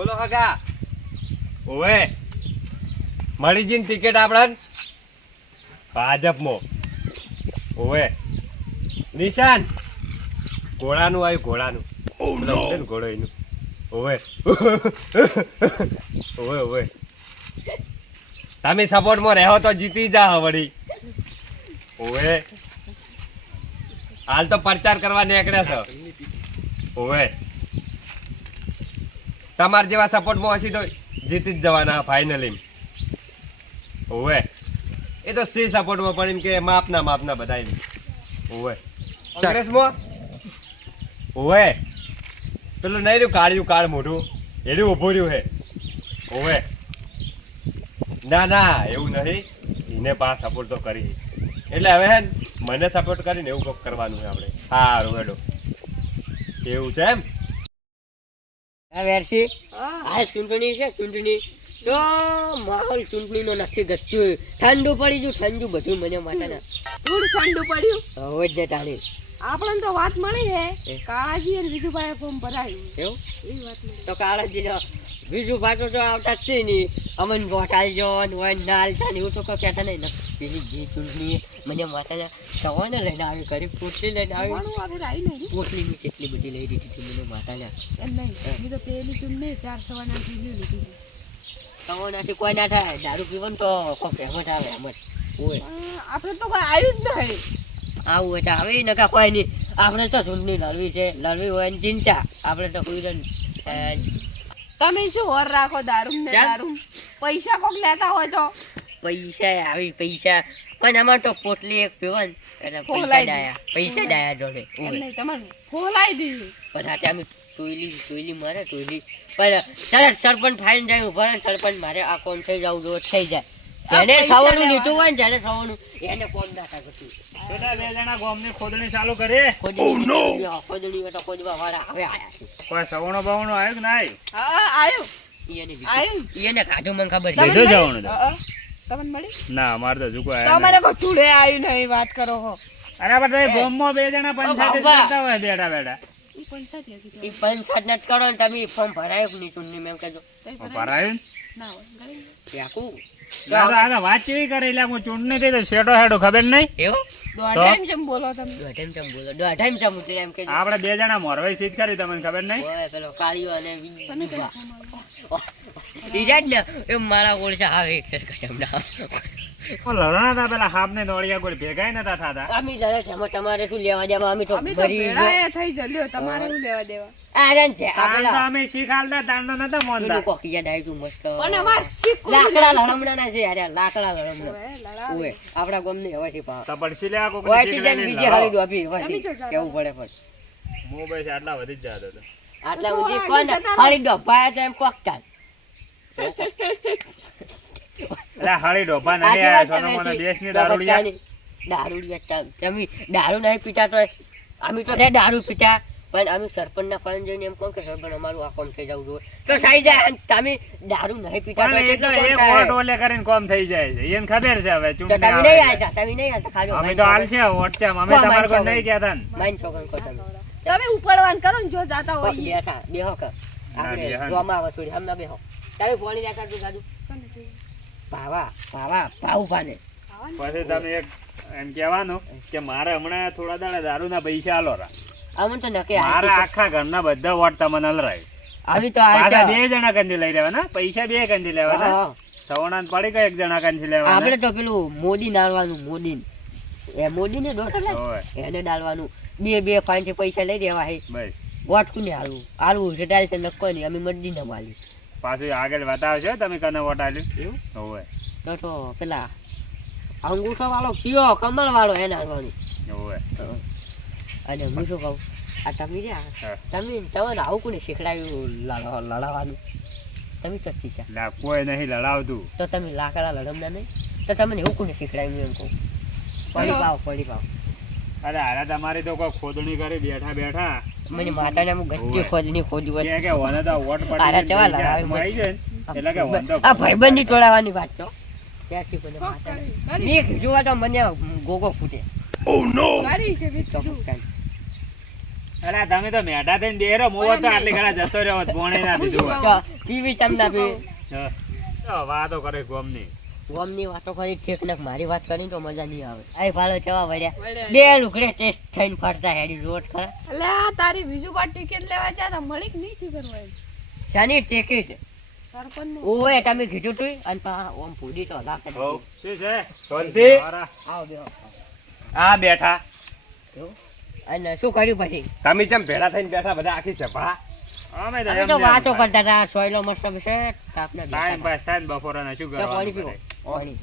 બોલો હગા ઓવે મળી જીન ટિકિટ આપણ ભાજપમાં ઓવે નિશાન ઘોડાનું આવ્યું ઘોડાનું ઘોડો એનું ઓવે ઓવે ઓવે તમે સપોર્ટમાં રહો તો જીતી જા વળી ઓવે હાલ તો પ્રચાર કરવા નીકળ્યા છો ઓવે તમાર જેવા સપોર્ટમાં હશે તો જીતી જ જવાના ફાઇનલી ઓવે એ તો સી સપોર્ટમાં પણ એમ કે માપના બધા ઓવે કોંગ્રેસમાં ઓવે પેલું નહીં રહ્યું કાળિયું કાળ મોઢું એનું ઊભું રહ્યું હે ઓવે ના એવું નહીં એને પા સપોર્ટ તો કરી એટલે હવે હે મને સપોર્ટ કરીને એવું કોક કરવાનું છે આપણે સારું હેડો એવું છે એમ વેરસી આ ચૂંટણી છે ચૂંટણી તો માહોલ ચૂંટણીનો નથી ગચ્યું ઠંડુ પડી ગયું ઠંડુ બધું મને માતાના થોડું ઠંડુ પડ્યું હવે જ ટાણી આપણને તો વાત મળી હે કાળાજી અને વિજુભાઈ ફોર્મ ભરાયું એવું એ વાત મળી તો કાળાજી બીજું ભાતો તો આવતા જ છે નહીં અમન વોટ આલજો હોય ના આલતા ને એવું તો કોઈ કહેતા નહીં પેલી જે ચૂંટણી મને માતાના સવાને લઈને આવી કરી પોટલી લઈને આવી પોટલીની કેટલી બધી લઈ દીધી હતી મને માતાના એમ નહીં મેં તો પેલી ચૂંટણી 4 સવાના લીધી સવાનાથી કોઈ ના થાય દારૂ પીવાનું તો કોઈ ફેમસ આવે એમ જ હોય આપણે તો કોઈ આવ્યું જ નહીં આવું હોય તો આવે નકા કોઈ નહીં આપણે તો ચૂંટણી લડવી હોય ને ચિંતા આપણે તો કોઈ તમે શું ઓર રાખો દારૂ ને દારૂ પૈસા કોક લેતા હોય તો પૈસા આવી પૈસા પણ અમારે તો પોટલી એક પીવો ને એટલે પૈસા ડાયા જોડે તમારે ખોલાઈ દીધું પણ હાથે અમે ટોયલી મારે ટોયલી પણ તરત સરપંચ ફાઈન જાય ઉભા સરપંચ મારે આ કોણ થઈ જવું જો થઈ જાય જેને સવાનું લીધું હોય ને જેને સવાનું એને કોણ ના થાય બધું બે જણા ગામની ખોદણી ચાલુ કરે ખોદણી તો ખોદવા વાળા હવે આયા છે કોઈ સવણો બવણો આવ્યો કે ના હા આવ્યું એને કાઢું મને ખબર છે જો જવાનું તમને મળી ના અમારે તો હજુ કોઈ તમારે કોઈ ચૂડે આવ્યું નહીં વાત કરો હો અરે બધા ગામમાં બે જણા પંચાયત કરતા હોય બેઠા ઈ પંચાયત ન કરો ને તમે ફોર્મ ભરાયું ની ચૂંટણી મેં કહેજો ભરાયું ના હોય યાકુ વાત કેવી કરે એટલે હું ચૂંટણી થઈ તો શેડો હેડો ખબર નહીં એવું દોઢાઈમ જેમ બોલો તમે દોઢાઈમ ચમ એટલે એમ કે આપણે બે જણા મોરવાઈ સીધ કરી તમને ખબર નહીં ઓય પેલો કાળિયો અને ઈરાજ ને એ મારા ઓળશા આવે કશમના લડણા હતા પેલા હાપ ને દોડિયા કોઈ ભેગા નતા થતા અમે જરા છે તમારે શું લેવા દેવા અમે તો ભેળાએ થઈ જલ્યો તમારે શું લેવા દેવા આરન છે તો અમે શીખાલતા તાંડો નતા મોનતા કોકિયા ડાઈ તું મસ્ત પણ અમાર શીખવું લાકડા લડમણા છે યાર લાકડા લડમણા ઓય આપડા ગોમ ની હવા છે પા તો પડશી લે આ કોઈ છે બીજે હાલી દો અભી વાસી કેવું પડે પણ મોબાઈલ આટલા વધી જ જાતો હતો આટલા બધી કોણ હાલી દો પાયા છે એમ કોકતા અરે હાળી ડોબા ન લે સોનમોનો દેશની દારૂડિયા તમે દારૂ નહીં પીતા તો અમે તો દારૂ પીતા પણ અમે સરપંચ ના ફોન જોઈને એમ કોણ કે સરપંચ અમારું આ કોમ થઈ જવું જોઈએ તો સાઈ જાય તમે દારૂ નહીં પીતા તો એક વોટ ઓલે કરીને કોમ થઈ જાય છે એને ખબર છે હવે ચૂંટણી તમે નહીં આવતા ખાજો અમે તો હાલ છે વોટ છે અમે તમાર કોઈ નહીં કહેતા ને માઈન છોકન કો તમે ઉપડવાન કરો ને જો જાતા હોય બેઠા બેહો કે આપણે જોમાં આવે થોડી હમણાં બેહો તારે ફોણી રાખા તું સાજુ પાવ પાને પછી તમે એક એમ કહેવાનું કે મારે હમણાં થોડા દાડા દારૂના પૈસા આલો રા અમન તો નકે મારા આખા ઘરના બધા વોટ તમને અલરાય આવી તો પાછા બે જણા કંદી લઈ લેવાના પૈસા બે કંદી લેવાના સવણાન પડી ગયો એક જણા કંદી લેવાના આપણે તો પેલું મોદી ડાળવાનું મોદી ને દોઢ એને ડાળવાનું બે પાંચ પૈસા લઈ દેવા હે બસ વોટ કોને હાલવું છે ડાલ છે નક્કો નહીં અમે મરજી ન માલી પાછું આગળ બતાવશો તમે કને વોટ આલ્યું હોય તો પેલા અંગૂઠો વાળો પીઓ કમળ વાળો એને હાલવાનું હોય અને હું શું કહું આ તમે તમે આવું કોને શીખડાવ્યું લડાવવાનું તમે તો શીખ્યા કોઈ નહીં લડાવતું તો તમે લાકડા લડમના નહીં તો તમને એવું કોને શીખડાવ્યું એમ કહું પડી પાવ અરે હારા તમારી તો કોઈ ખોદણી કરી બેઠા મને માતાને હું ગચ્ચી ખોદણી ખોદ્યું કે ઓને તો વોટ પડી ચવા લડાવી મળી જાય એટલે કે વંદો આ ભાઈબંધી તોડાવવાની વાત છો ત્યાંથી કોઈ માતાને મેં જોવા તો મને ગોગો ફૂટે કરી છે અરે તમે તો મેઠા થઈને બેરો મોવો તો આટલી ઘણા જતો રહ્યો હોત, ભોણે ના દીધું હોત. તો પીવી ચમના પી હા. તો વાતો કરે ગોમની. ગોમની વાતો કરી ઠીક ને મારી વાત કરી તો મજા નહીં આવે. આય ભાલો ચવા વળ્યા બે લુકડે ટેસ્ટ થઈને ફરતા હેડી રોડ ખરા. એટલે આ તારી બીજું બાર ટિકિટ લેવા ગયા તા મળી કે નહીં શું કરવા એમ? શાની ટિકિટ સરપંચ ઓએ તમે કીધું તું અને પા ઓમ પૂડી તો લાગે હોવ. શું છે? શાંતિ? મારા. આવ બેહો આ બેઠા એવું? અને શું કર્યું પછી તમે જેમ ભેળા થઈને બેઠા બધા આખી સભા અમે તો અમે એમ તો ને વાતો એમ કરતા હતા સોયલો મસ્ત છે તાપને ટાઈમ પાસ થાય ને બપોરના શું પાણી કરવાનું પીવો કરે? પાણી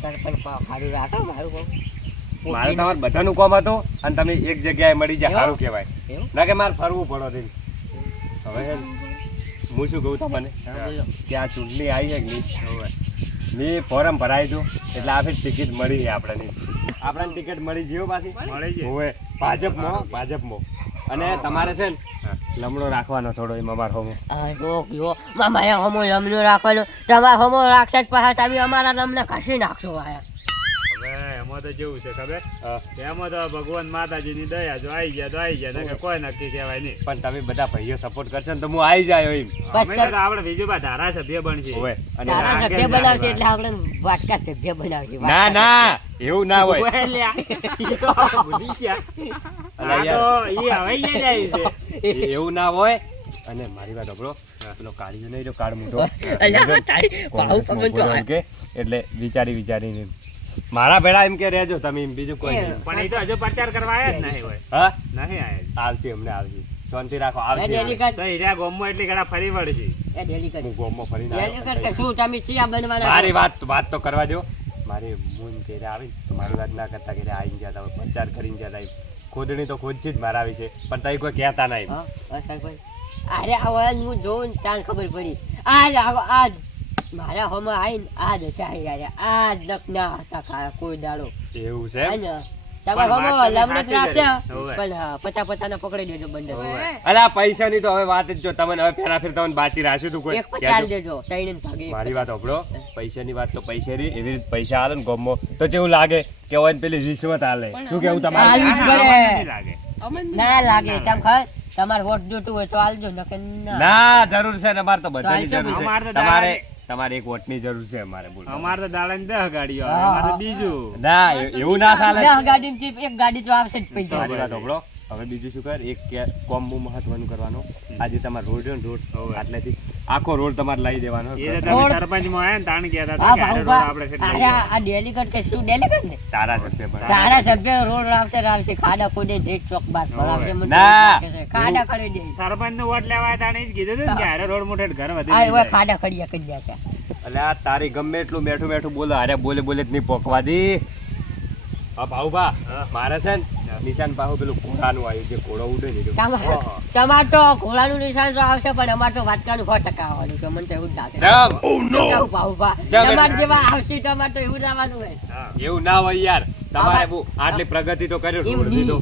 સરપંચ સારું રાખો મારું કહું મારે તમારે બધાનું કામ હતું અને તમે એક જગ્યાએ મળી જાય સારું કહેવાય. એવું ના કે મારે ફરવું પડો છે. હવે છે ને, હું શું કહું તમને હા, બોલો. કે આ ચૂંટણી આવી છે કે નહીં, હોવે. મેં ફોરમ ભરાઈ દઉં એટલે આ ફેર ટિકિટ મળી છે આપણને. આપણને ટિકિટ મળી ગયો પાછી. મળી જાય. હોવે. ભાજપમાં અને તમારે છે ને લમણો રાખવાનો થોડો એમાં અમાર હોમો. આ જો મામા હમો લમનો રાખવાનો તમારા હમો રાખશે જ પાછા તમે અમારા લમને ઘસી નાખશો આયા હવે એમાં તો કેવું છે ખબર? હા. એમાં તો ભગવાન માતાજીની દયા જો આવી ગયા તો આવી ગયા, નકર કોઈ નક્કી કહેવાય નહીં. પણ તમે બધા ભાઈઓ સપોર્ટ કરશો ને તો હું આવી જાય એમ. અમે તો આપણે બીજું બા ધારાસભ્ય બનશે. હોવે. અને તારા આગળ સભ્ય જાણી બનાવશે વાત. એટલે આપણે વાટકા સભ્ય બનાવશે ના ના એવું ના હોય. ઓય લ્યા, ઈ તો આપણે ભૂલી ગયા. અલા આ યાર. તો ઈ હવાઈ ગયા જાય છે. એવું ના હોય. અને મારી વાત સાંભળો, પેલો કાળિયો નહીં, કાળ મોટો અલ્યા તારી ભાવ કોંગ્રેસમાં પવન તો ઉભો રહ્યો એમ કે, એટલે વિચારીને મારા ભેળા એમ કે રહેજો તમે એમ, બીજું કોઈ નહીં. પણ ઈ તો હજુ પ્રચાર કરવા આયા જ નહીં હોય. હા નહીં આયા. આવશે, અમને આવશે, શાંતિ રાખો, એ આવશે. ડેલીગઢ તો હીરા ગામમાં એટલી ઘણા ફરી વળશે. એ ડેલીગઢ હું ગામમાં ફરીને ડેલીગઢ કે આવ્યો. શું તમે ચિયા બનવાના મારી વાત તો કરવા દો. મારી મૂન કે આવી તો મારી વાત ના કરતા કે આવીને ગયા હતા, પ્રચાર કરીને ગયા હતા. ખોદણી તો ખોદજી જ મારા વિશે, પણ તઈ કોઈ કહેતા નહીં. હા સરપંચ અરે આ વળન હું જોઉં ને ત્યાં ખબર પડી આજ મારા હોમાં આવીને આ દશા યાર આ લખના હતા ખાયા કોઈ દાડો એવું છે એમ? અને તમારા હોમાં વાત તમે લમણે જ સાચી રાખશે કરી. હોવે. પણ પચાસ ને પકડી દેજો બંને હોવે. અલા આ પૈસાની તો હવે વાત જ જો. તમને હવે ફેરા ફેર તમને બાચી રાખ્યું તું કોઈ એક 50 કહેજો. દેજો ત્રણ ભાગે મારી વાત સાંભળો, પૈસાની વાત તો પૈસાની, એવી રીતે પૈસા આલે ને ગામમાં તો કેવું લાગે કે હવે પેલી રિશ્વત આલે. શું કેવું તમારે? આલવું જ ના, પડે. આમાં નથી લાગે. અમને ના લાગે ચમ ખબર તમારે વોટ જોતું હોય તો આલજો નકર ના ના જરૂર છે ને, અમારે તો બધાની ચાલશે. જરૂર અમારે છે. તો તમારે એક વોટની જરૂર છે અમારે, બોલો. અમારે તો દાડા 10 ગાડીઓ આવે, હા, અમારે હા. બીજું. ના એવું ના ચાલે. 10 ગાડીની એક ગાડી તો આવશે જ પૈસા મારી વાત સાંભળો, હવે બીજું શું કર, એક કોમ બહુ મહત્વનું કરવાનું. આજે તમારે રોડ રહ્યો ને, રોડ હોવે. આટલેથી આખો રોડ તમારે લઈ દેવાનો. એ તો તમે રોડ- સરપંચમાં આયા ને તાણ કહેતા આ હતા કે આરે રોડ ભાઉભા આપણે કેટલા અરે ગયા. આ ડેલીગઢ કે શું ડેલીગઢ ને તારા સભ્ય બરાબર. તારા સભ્ય રોડ આવશે ખાડા ખોદે ઢેક ચોક બાદ ભરાવશે મને ના. એવું લાગે છે. ખાડા કરી દે સરપંચનો વોટ લેવા આવ્યા તાણે જ કીધું હતું ને કે આરે રોડ મોઢે ઘર વધી આ એવા જાય. ખાડા ખડિયા કરી દે છે એટલે આ તારી ગમે એટલું મેઠું મેઠું બોલો, અરે બોલે બોલે જ નહીં પોકવા દી. હા ભાઉભા, હા. મારે છે ને નિશાન પાહુ પેલું ઘોડાનું આવ્યું, જે ઘોડો ઉડે ને એ રહ્યો. તમાર તો ઘોડાનું નિશાન તો આવશે પણ અમાર તો વાટકાનું 100% આવવાનું છે મને તો એવું જ લાગે છે જમ. કેવું ભાઉભા? જાવ તમાર બેટા. જેવા આવશે તો અમાર તો એવું જ આવવાનું હોય હા. એવું ના હોય યાર, તમારે આમાં- બહુ આટલી પ્રગતિ તો કર્યો, એવું રોડ નહીં. દીધો.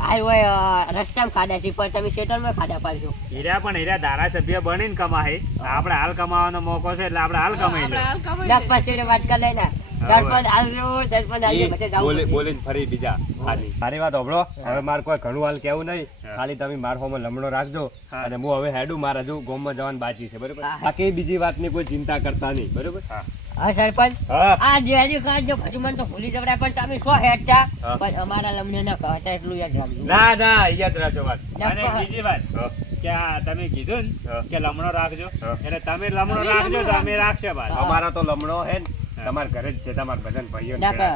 આ હોય રસ્તામાં ખાડા છે પણ તમે શેતરમાં ખાડા પાડજો હીરા પણ હીરા ધારાસભ્ય બનીને કમાય. આપણે હાલ કમાવાનો મોકો છે એટલે આપણે હાલ કમાઈ આપણે લો. હાલ કમાઈ ડાક પાસે વાટકા લઈને સરપંચ આવજો સરપંચ આવજો ઈ બધે જાવું બોલે પડશે. બોલીને ફરી બીજા ખાલી. મારી વાત સાંભળો, હવે મારે કોઈ ઘણું હાલ કેવું નહીં, હા. ખાલી તમે મારા હોમાં લમણો રાખજો. હા. અને હું હવે હેડું, મારા હજુ ગામમાં જવાનું બાકી છે, બરોબર? હા. બાકી બીજી વાતની કોઈ ચિંતા કરતા નહીં, બરોબર? હા સરપંચ હા આ જેલી કાઢજો હજુ મને તો ભૂલી જવડાય પણ તમે સો હેઠતા હા. પણ અમારા લમને ના કહેતા એટલું યાદ રાખજો ના ના યાદ રાખજો વાત. અને એક બીજી વાત હા. કે આ તમે કીધું ને હા. કે લમણો રાખજો, હા. એટલે તમે લમણો અમે રાખજો તો લમણો અમે રાખશે બાદ. હા. અમારા તો લમણો હે ને હા. તમારા ઘરે જ છે, તમારા બધાને ભાઈઓ ના કહે.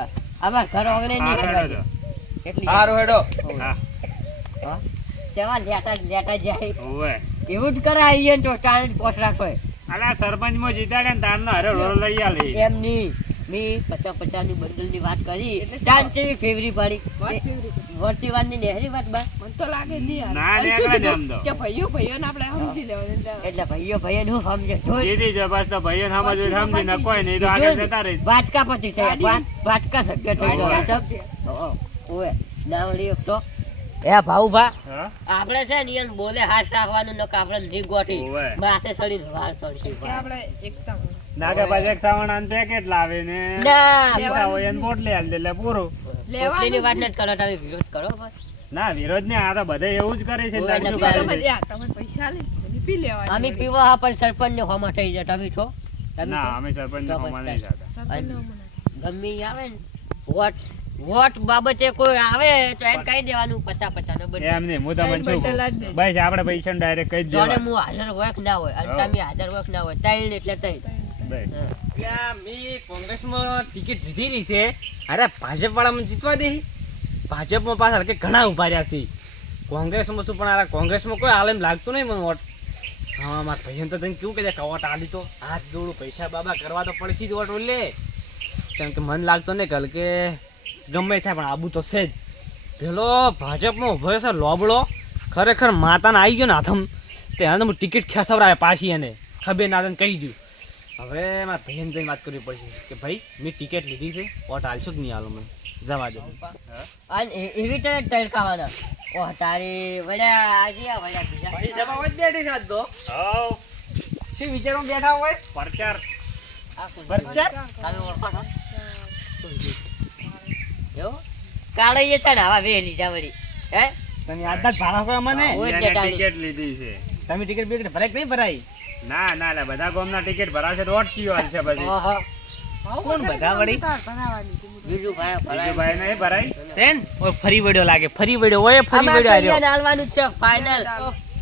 અમાર ઘર ઓગણે નહીં હારું હેડો કરવાની. તો. એટલી સારું હેડો. હા. હા. ચવા લેટા જાય હોવે. એવું જ કરાય તો ચાર જ પોસ રાખો અલા સરપંચમાં જીતાડે ને તારનો હારે રોડ લઈ આલે. એમ નહીં મેં 50 ની બંડલ ની વાત કરી ચાંદ જેવી ફેવરી પાડી વાત ફેવરી કરી. વર્તી વારની નેહરી વાત બા મને તો લાગે જ નહીં યાર. ના, અને ને શું એકલા જ કીધું? આમ તો. કે ભાઈઓને આપણે સમજી લેવાનું એટલે એટલે ભાઈઓ નું સમજે જોઈ જીતી છે બસ તો ભાઈઓને સમજવું સમજી ને કોઈ નહીં તો આગળ જતા રહી. વાટકા પછી છે ગાડી. વાટકા સભ્ય થઈ વાટકા ગયો સભ્ય. ઓએ નાવડી તો એ ભાઉભા હા? આપણે છે ને ઈયન બોલે હાથ રાખવાનું નક આપણે ની ગોઠી ઓવે. માથે ચડીને વાળ ચડશે કે આપણે એકતા હોય. ના કે પછી એક સાવણાનું પેકેટ લાવે ને ના પીતા હોય એને પોટલી આલી દે એટલે પૂરું. પોટલીની વાત નથી કરો તમે વિરોધ કરો બસ ના વિરોધ ને આ તો બધે એવું જ કરે છે ઓય, તારે શું નથી કરવું તમે છે? યાર, તમે પૈસા લે અને પી લેવાની અમે વળી. પીવા હા પણ સરપંચ ને હોમાં થઈ જાય તમે છો તમે ના છો? અમે સરપંચ તો હોમાં બસ નહીં જતા. સરપંચને હું મનાય. ગમે ઈ આવે ને વોટ બાબતે કોઈ આવે તો એમ કહી દેવાનું 50-50 નો બદલો. એમ નહીં હું તમને શું બદલા કહું? જ નહીં. બસ આપણે પૈસા ડાયરેક્ટ કહી જ જોડે દેવાના. હું હાજર હોય કે ના હોય અને હઉ. તમે હાજર હોય કે ના હોય ત્રણ એટલે ત્રણ. બસ. હા. ત્યાં મેં કોંગ્રેસમાં ટિકિટ લીધેલી છે અરે ભાજપવાળામાં જીતવા દે ભાજપમાં પાછળ કે ઘણા ઉભા રહ્યા છે કોંગ્રેસમાં શું પણ આ કોંગ્રેસમાં કોઈ હાલ એમ લાગતું નહીં મને વોટ હા મારા ભાઈને તો તને કેવું કે વોટ આલી તો હાથ દોડું પૈસા બાબા કરવા તો પડશે જ વોટ લે કેમ કે મન લાગતો નહીં કાલ કે ગમે થાય પણ આબુ તો છે જ પેલો ભાજપમાં ઉભો છે લોબડો ખરેખર માતાને આવી ગયો ને હાથમ તે એને હું ટિકિટ ખેસવરાવે પાછી એને ખબર ના તને કહી દઉં હવે મારા ભાઈને જઈને વાત કરવી પડશે કે ભાઈ મેં ટિકિટ લીધી છે વોટ હાલશો જ નહીં હાલો મને જવા દો અને એવી રીતે તડકાવાના ઓહ તારી વડ્યા આજે આ વડ્યા બીજા ભાઈ સભા જ બેઠી છે આજ તો હઉ, શું વિચારમાં બેઠા હોય પ્રચાર. આ કોણ? પ્રચાર? તમે ઓળખો છો? એવું? કાલે એ છે ને આવા વેલી જાવડી હે તમે આજના જ ભાડા હોય મને હા, ઓય એને જટાડી. ટિકિટ લીધી છે. તમે ટિકિટ બેકિટ ભરાય કે નહીં ભરાય ના ના એટલે બધા ગામના ટિકિટ ભરાશે તો વોટ કયો હાલશે પછી? ઓહો આવું કોણ ખરેખર બધા વળી? તાર ભરાવાની તું. બીજું ભાઈ ભરાય. બીજુભાઈ નહીં ભરાય? સેન ઓય ફરી વડ્યો લાગે ફરી વડ્યો ઓય ફરી અમારે વડ્યો તો આર્યો અહીંયા હાલવાનું જ છે ફાઇનલ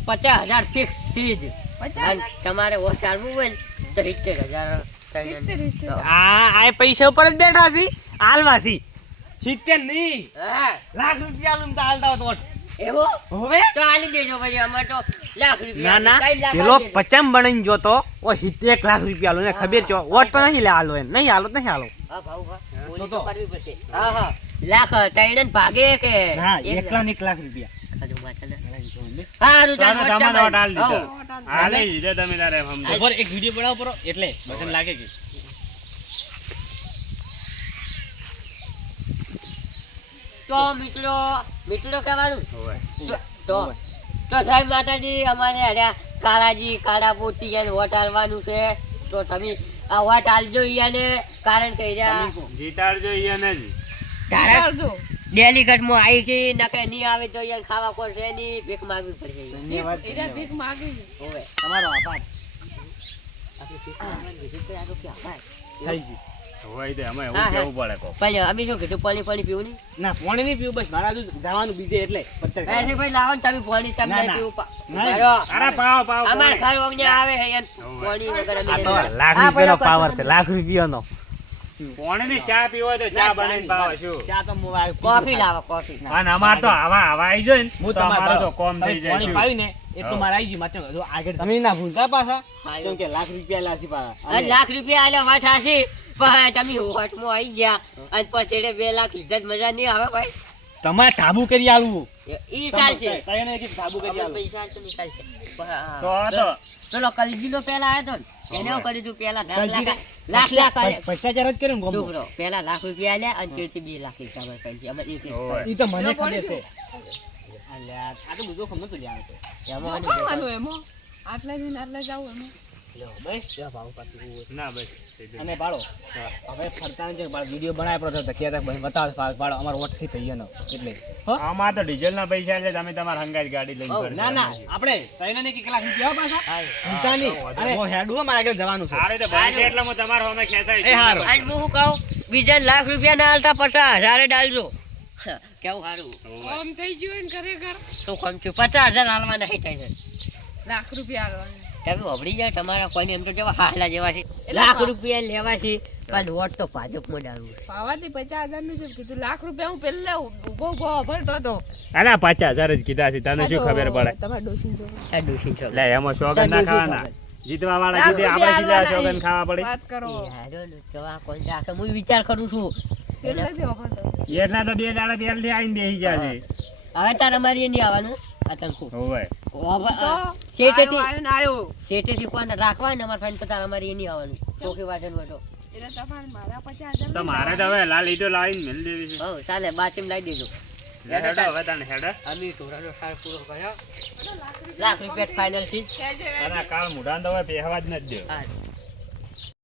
50,000 ફિક્સ સીધ પચાસ? અને તમારે ઓછ ચાલવું હોય ને તો 70,000 સિત્તેર, સિત્તેર. આ પૈસા ઉપર જ બેઠા છે આલવાસી 70 નહીં હા લાખ રૂપિયા આલું તો હાલતા હોત વોટ એવો હવે તો આલી દેજો પછી અમારે તો લાખ ના રૂપિયા ના 3 લાખ પેલો આલી દેજો. 50 બનાઈને જોતો ઓ 1 લાખ રૂપિયા આલો ને ખબર છો વોટ તો નહીં લે હાલો એને નહીં હાલો તો નહીં હાલો હા ભાઉ ભા બોલી તો તો કરવી પડશે હા હા લાખ ત્રણ ભાગે કે હા એક 1 લાખ રૂપિયા ખાધું વાંચેલે. હારું ચાલ તો વોટ તમારે વોટ ચાલ. હાલ દીધો. હઉ. હાલે જ દીધો તમે તારે સમજો. ઉપર એક વિડિયો બનાવો પરો એટલે બટન લાગે કે તો મિત્રો કહેવાનું હોવે. તો સાહેબ માતાજી અમારે હર્યા કાળાજી કાળા પોતી એને વોટ આલવાનું છે તો તમે આ વોટ આલજો ઈયાને કારણ કે ઈયા જીતાડજો ઈને જ. તારા ચાલજો. ડેલીગઢમાં આવી છે નકે નહીં આવે તો ઈયાને ખાવા પડશે નહીં ભીખ માંગવી પડશે ધન્યવાદ એના ભીખ માગી. હોવે તમારો આભાર આપણે ભીખ માંગવાની કીધું તો આ રૂપિયા અપાય. થઈ ગયું હોય તે અમે એવું હા, હા. કેવું પડે કો. પણ અમે શું કીધું પાણી પીવું નહીં ના પાણી નહીં પીવું બસ મારા હજુ જવાનું બીજે એટલે 50 એટલે ભાઈ લાવો ને તમે પાણી તમે ના, નહીં ના. પીવું ના. બરો. અરે પાવ પાવ અમાર પાવ. ઘર વગને આવે અહીંયા પાણી વગર અમે આ નહીં તો પીતા. લાખ હા, રૂપિયાનો બરાબર પાવર છે. છે લાખ રૂપિયાનો પોણીની ચા પીવો હોય તો ચા બનાવીને પાવો શું? ચા તો હું આ કોફી લાવો કોફી અને અમાર તો આવા આવી જાય ને હું તો અમારો તો કોમ તમે થઈ જાય પાણી શું? પાવીને એટલું મારે આવી ગયું માચો જો આગળ તમે ના ભૂલતા પાછા હા, કેમ કે લાખ રૂપિયા લાસી પાછા અને લાખ રૂપિયા આલ્યા વાત હાસી પણ તમે હોટમાં આવી ગયા અને પછી 2 લાખ લીધા જ મજા નહીં આવે ભાઈ તમારે ઢાબુ કરી આલવું ઈ સાલ છે તને કે ઢાબુ કરી અમારે આલવું પૈસા તો નિકાલ છે પણ તો હા. તો પેલો કલજીનો પેલા આવ્યો તો ને એને શું કર્યું તું પેલા 10 કલજીને લાખ આલ્યા. ભ્રષ્ટાચાર જ કર્યો ને ચૂપ ગોમો રહો. પેલા લાખ રૂપિયા આલ્યા અને છેડથી 2 લાખ લીધા અમારે કલજી. અમારે એક એક હોવે. ઈ તો મને જો ખબર બોલી છે અલ્યા આ તો બધું ખબર નતું જાણતો એમાં જો ખાવાનું એમાં. આટલા જઈને આટલા જાવ એમાં. લ્યો બસ ભાવ પાછું ના બસ થઈ ગયું. અને બાળો હવે ફરતા જે વિડિયો બનાવ્યો પડતો તો કહેતા ભાઈ બતાવો બાળો અમારો વોટ સી થઈ ગયો એટલે હો આમાં તો ડીઝલ ના પૈસા છે તમે તમારા હંગાજ ગાડી લઈને હઉ, ફરજો. ના ના આપણે તઈને ને કે લાખ રૂપિયા પાછા હા. ચિંતા નહીં અરે હું હેડું હો, મારે આગળ જવાનું છે હારે તો બનશે એટલે હું તમારા સામે ખેંચાઈશ. એ હારું. અને હું શું કહું બીજા લાખ રૂપિયા ના હાલતા 50,000 ડાલજો કેવું સારું હોવે. આમ થઈ ગયું ને ખરેખર. શું કામ છું 50,000 હાલવા નહીં થાય છે. લાખ રૂપિયા આલવાના. તમે વબડી જાય તમારા કોઈને એમ તો જેવા હાલા જેવા છે એટલે લાખ પા- રૂપિયા લેવા છે પણ વોટ તો ભાજપમાં ડાલવું છે. પાવાથી 50,000 નું છે કીધું. લાખ રૂપિયા હું પેલા ઉભો ભરતો હતો. અલા 50,000 જ કીધા છે તને શું ખબર પડે? તમારે ડોશીને જો. આ ડોશી છો લે એમાં શોગન ના ખાવાના. જીતવા વાળા જીતે આપણે સીધા શોગન ખાવા પડે. વાત કરો. કોણ રાખે હું વિચાર કરું છું પેલાથી વાપરતો. એટલા તો 2 દાડા પહેલથી આવીને બેસી ગયા છે. હવે તાર અમારી નહીં આવવાનું આતંકુ હોવે. તો શેઠેથી આયો ને આયો. શેઠેથી કોને રાખવા ને અમારા ફ્રેન્ડ તો તાર અમારી નહીં આવવાનું ચોકી વાટન વટો એટલે તમારે મારા 50,000 તો મારે તો હવે લાલ ઈટો લાવીને મેલી દેવી છે. હો ચાલે બાચીમ લાવી દેજો લે હેડો હવે તને હેડો. અમે ઢોરાનો સાર પૂરો કર્યો લાખ રૂપિયા ફાઇનલ છે કહેજે અને કાળ મુઢાને તો હવે પહેવા જ નથી દેવો. હા